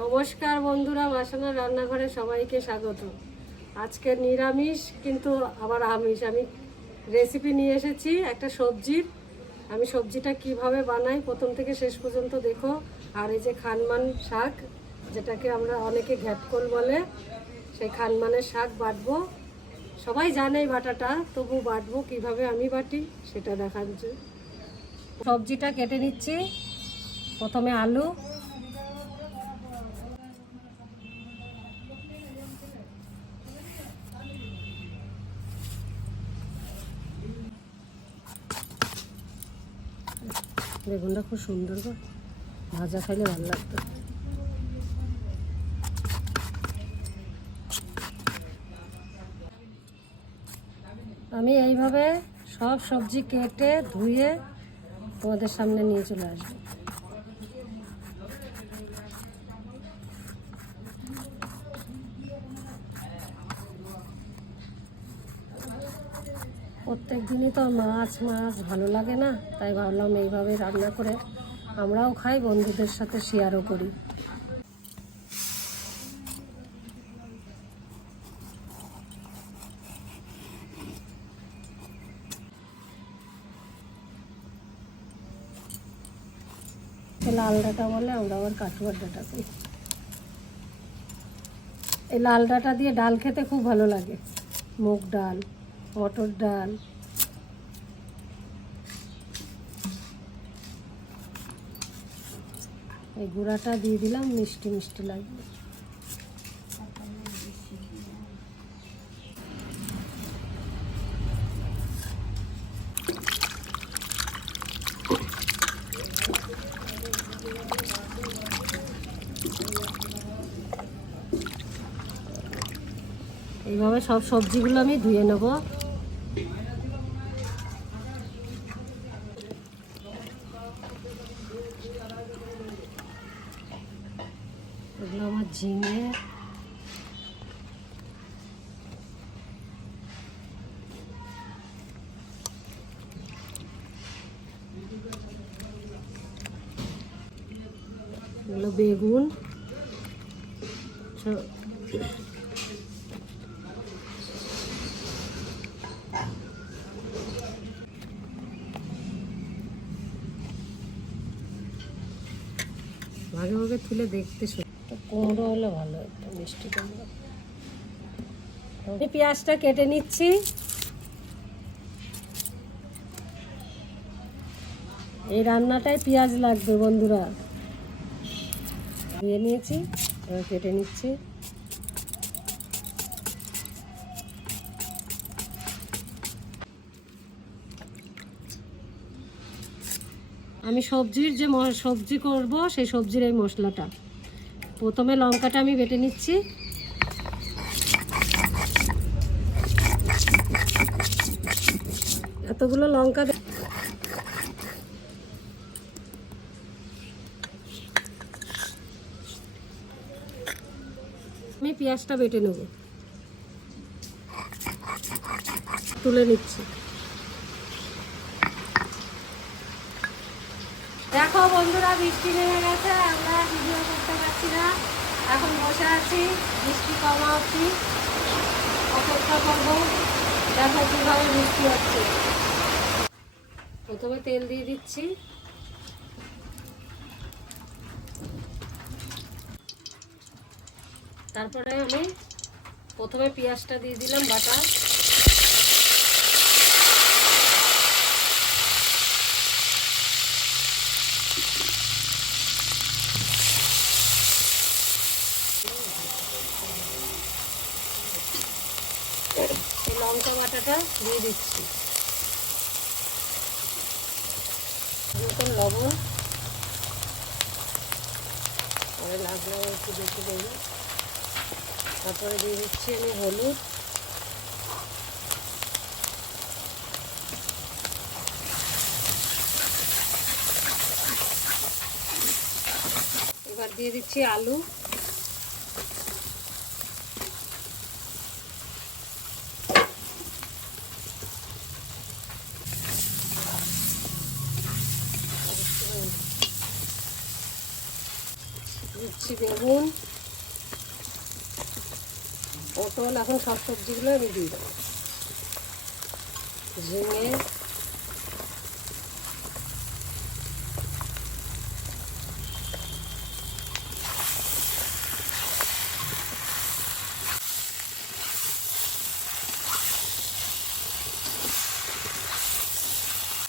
নমস্কার বন্ধুরা বাসনা রান্নাঘরে সবাইকে স্বাগত। আজকে নিরামিষ, কিন্তু আবার আমিষ। আমি রেসিপি নিয়ে এসেছি একটা সবজির। আমি সবজিটা কীভাবে বানাই প্রথম থেকে শেষ পর্যন্ত দেখো। আর এই যে খানমান শাক, যেটাকে আমরা অনেকে ঘ্যাটকল বলে, সেই খানমানের শাক বাটবো। সবাই জানে বাটাটা, তবু বাটবো কীভাবে আমি বাটি, সেটা দেখাচ্ছি সবজিটা কেটে নিচ্ছি। প্রথমে আলু বেগুনটা খুব সুন্দর গো। ভাজা খাইলে ভালো লাগতো। আমি এইভাবে সব সবজি কেটে ধুয়ে তোমাদের সামনে নিয়ে চলে আসব। প্রত্যেক দিনই তো মাছ মাছ ভালো লাগে না। তাই ভাবলাম এইভাবে রান্না করে আমরাও খাই, বন্ধুদের সাথে শেয়ারও করি। লাল ডাটা বলে আমরা আবার কাঠুয়ার ডাটা করি এই লাল ডাটা দিয়ে ডাল খেতে খুব ভালো লাগে। মুগ ডাল মটর ডাল। এই গুঁড়াটা দিয়ে দিলাম, মিষ্টি মিষ্টি লাগবে। এইভাবে সব সবজিগুলো আমি ধুয়ে নেব এগুলো আমার ঝিঙে এগুলো বেগুন ভাগে ভাগে তুলে দেখতে কুমড়ো হলে ভালো একটা মিষ্টি কুমড়ো। পেঁয়াজটা কেটে নিচ্ছি। এই রান্নাটায় পেঁয়াজ লাগবে বন্ধুরা। ধুয়ে নিয়েছি কেটে নিচ্ছি। আমি সবজির যে সবজি করব, সেই সবজির এই মশলাটা। প্রথমে লঙ্কাটা আমি বেটে নিচ্ছি। এতগুলো লঙ্কা আমি পেঁয়াজটা বেটে নেব। তুলে নিচ্ছি। দেখো বন্ধুরা, বৃষ্টি নেমে গেছে, আমরা ভিডিও করতে পারছি না। এখন বসে আছি, বৃষ্টি কমা অবধি অপেক্ষা করব। দেখো কীভাবে বৃষ্টি হচ্ছে। প্রথমে তেল দিয়ে দিচ্ছি। তারপরে আমি প্রথমে পেঁয়াজটা দিয়ে দিলাম বাটা এই লঙ্কা বাটাটা দিয়ে দিচ্ছি। লবণ। পরে লাগলে একটু দেখে দেবো। তারপরে দিয়ে দিচ্ছি আমি হলুদ। এবার দিয়ে দিচ্ছি আলু। বেগুন। পটল এখন সব সবজিগুলো আমি দিয়ে দেবো। ঝিঙে।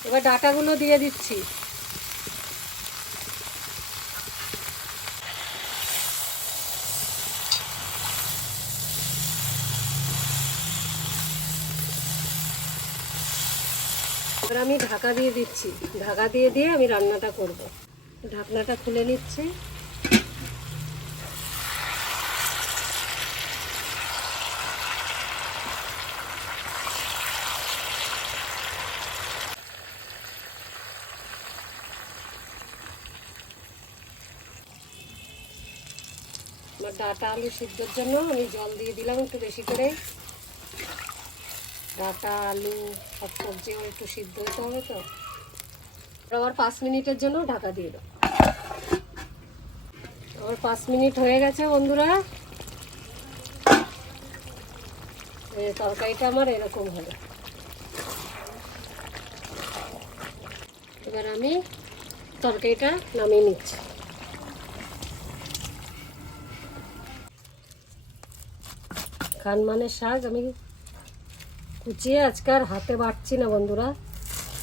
এবার ডাটাগুলো দিয়ে দিচ্ছি। এবার আমি ঢাকা দিয়ে দিচ্ছি। ঢাকা দিয়ে দিয়ে আমি রান্নাটা করব। ঢাকনাটা খুলে নিচ্ছি। আমার ডাটা আলু সিদ্ধর জন্য আমি জল দিয়ে দিলাম একটু বেশি করে। ডাটা, আলু সব সবজি একটু সিদ্ধ হতে হবে তো। আবার পাঁচ মিনিটের জন্য ঢাকা দিয়ে দাও। আবার পাঁচ মিনিট হয়ে গেছে বন্ধুরা। তরকারিটা আমার এরকম হবে এবার আমি তরকারিটা নামিয়ে নিচ্ছি। খানমানের শাক আমি কুচিয়ে আজকে আর হাতে বাটছি না বন্ধুরা।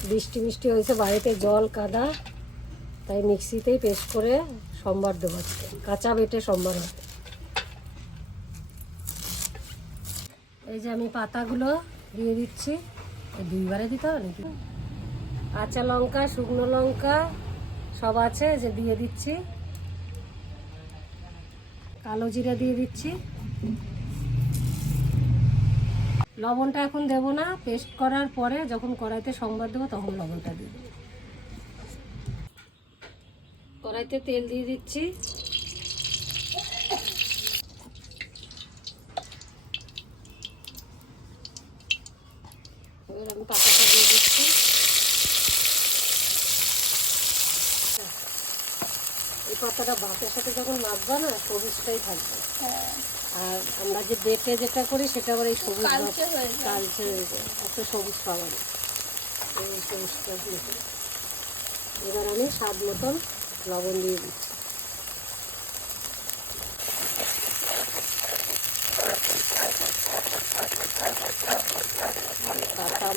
বৃষ্টি মিষ্টি হয়েছে, বাড়িতে জল কাদা। তাই মিক্সিতেই পেস্ট করে সম্বার দেবো আজকে। কাঁচা বেটে সম্বার হবে। এই যে আমি পাতাগুলো দিয়ে দিচ্ছি। দুইবারে দিতে হবে নাকি? কাঁচা লঙ্কা, শুকনো লঙ্কা, সব আছে যে দিয়ে দিচ্ছি। কালো জিরা দিয়ে দিচ্ছি। লবণটা এখন দেব না পেস্ট করার পরে যখন কড়াইতে সংবাদ দেবো তখন লবণটা দেব। কড়াইতে তেল দিয়ে দিচ্ছি এবার আমি পাতাটা দিয়ে দিচ্ছি এই পাতাটা ভাতের মাখবা না সবুজটাই থাকবে। আর আমরা যে বেটে যেটা করি সেটা আবার এই সবুজ কালচে হয়ে যায়। এত সবুজ পাওয়া না এই সবুজটা এবার আমি স্বাদ মতন লবণ দিয়ে দিচ্ছি।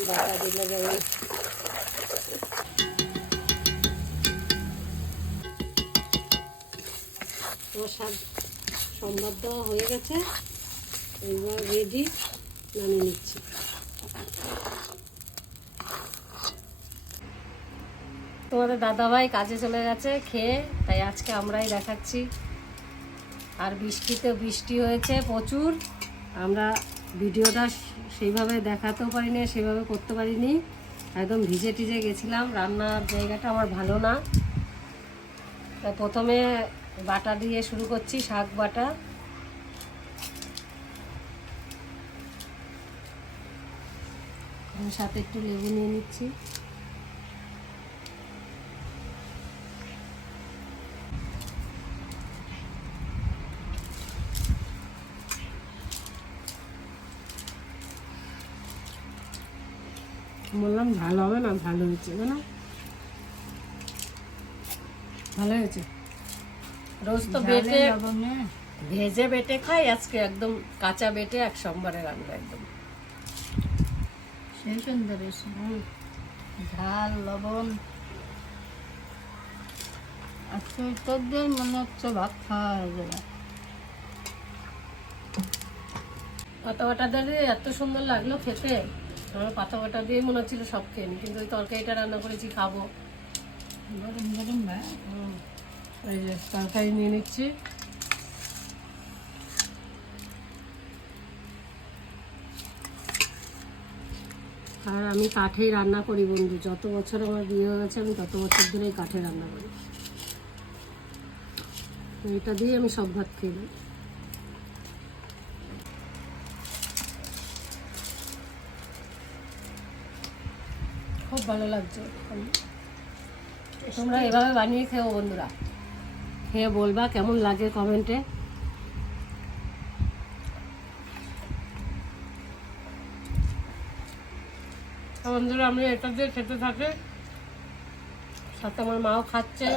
বাটা দিলে যেমন তোমার স্বাদ সম্বাদ দেওয়া হয়ে গেছে। এইবার রেডি নামিয়ে নিচ্ছি। তোমাদের দাদাভাই কাজে চলে গেছে খেয়ে, তাই আজকে আমরাই দেখাচ্ছি। আর বৃষ্টিতে বৃষ্টি হয়েছে প্রচুর। আমরা ভিডিওটা সেইভাবে দেখাতেও পারিনি সেভাবে করতে পারিনি। একদম ভিজে টিজে গেছিলাম। রান্নার জায়গাটা আমার ভালো না। প্রথমে বাটা দিয়ে শুরু করছি শাক বাটা। সাথে একটু লেবু নিয়ে নিচ্ছি। বললাম, ভালো হবে না? ভালো হয়েছে না ভালো হয়েছে? রোজ তো বেটে ভেজে বেটে খাই আজকে একদম কাঁচা বেটে এক সোমবারে রান্না একদম। সেই সুন্দর ঝাল লবণ। আজকে তোর দিয়ে মনে হচ্ছে ভাত খাওয়া হয়ে যাবে? পাতা বাটা দিয়ে এত সুন্দর লাগল খেতে আমার পাতা বাটা দিয়ে মনে হচ্ছিল সব খেয়ে কিন্তু ওই তরকারিটা রান্না করেছি খাব। গরম গরম ভাই। এই যে তরকারি নিয়ে নিচ্ছি। আর আমি কাঠেই রান্না করি বন্ধু। যত বছর আমার বিয়ে হয়ে গেছে আমি তত বছর ধরেই কাঠে রান্না করি। এটা দিয়ে আমি সব ভাত খেয়ে খুব ভালো লাগছে। তোমরা এভাবে বানিয়ে খেও বন্ধুরা। খেয়ে বলবা, কেমন লাগে কমেন্টে বন্ধুরা, আমি এটা দিয়ে খেতে থাকি। সাথে আমার মাও খাচ্ছে।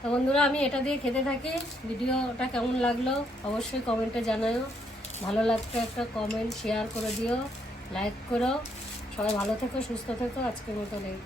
তো বন্ধুরা, আমি এটা দিয়ে খেতে থাকি। ভিডিওটা কেমন লাগল অবশ্যই কমেন্টে জানাও ভালো লাগতো একটা কমেন্ট শেয়ার করে দিও লাইক করো। সবাই ভালো থেকো, সুস্থ থেকো। আজকের মতো এই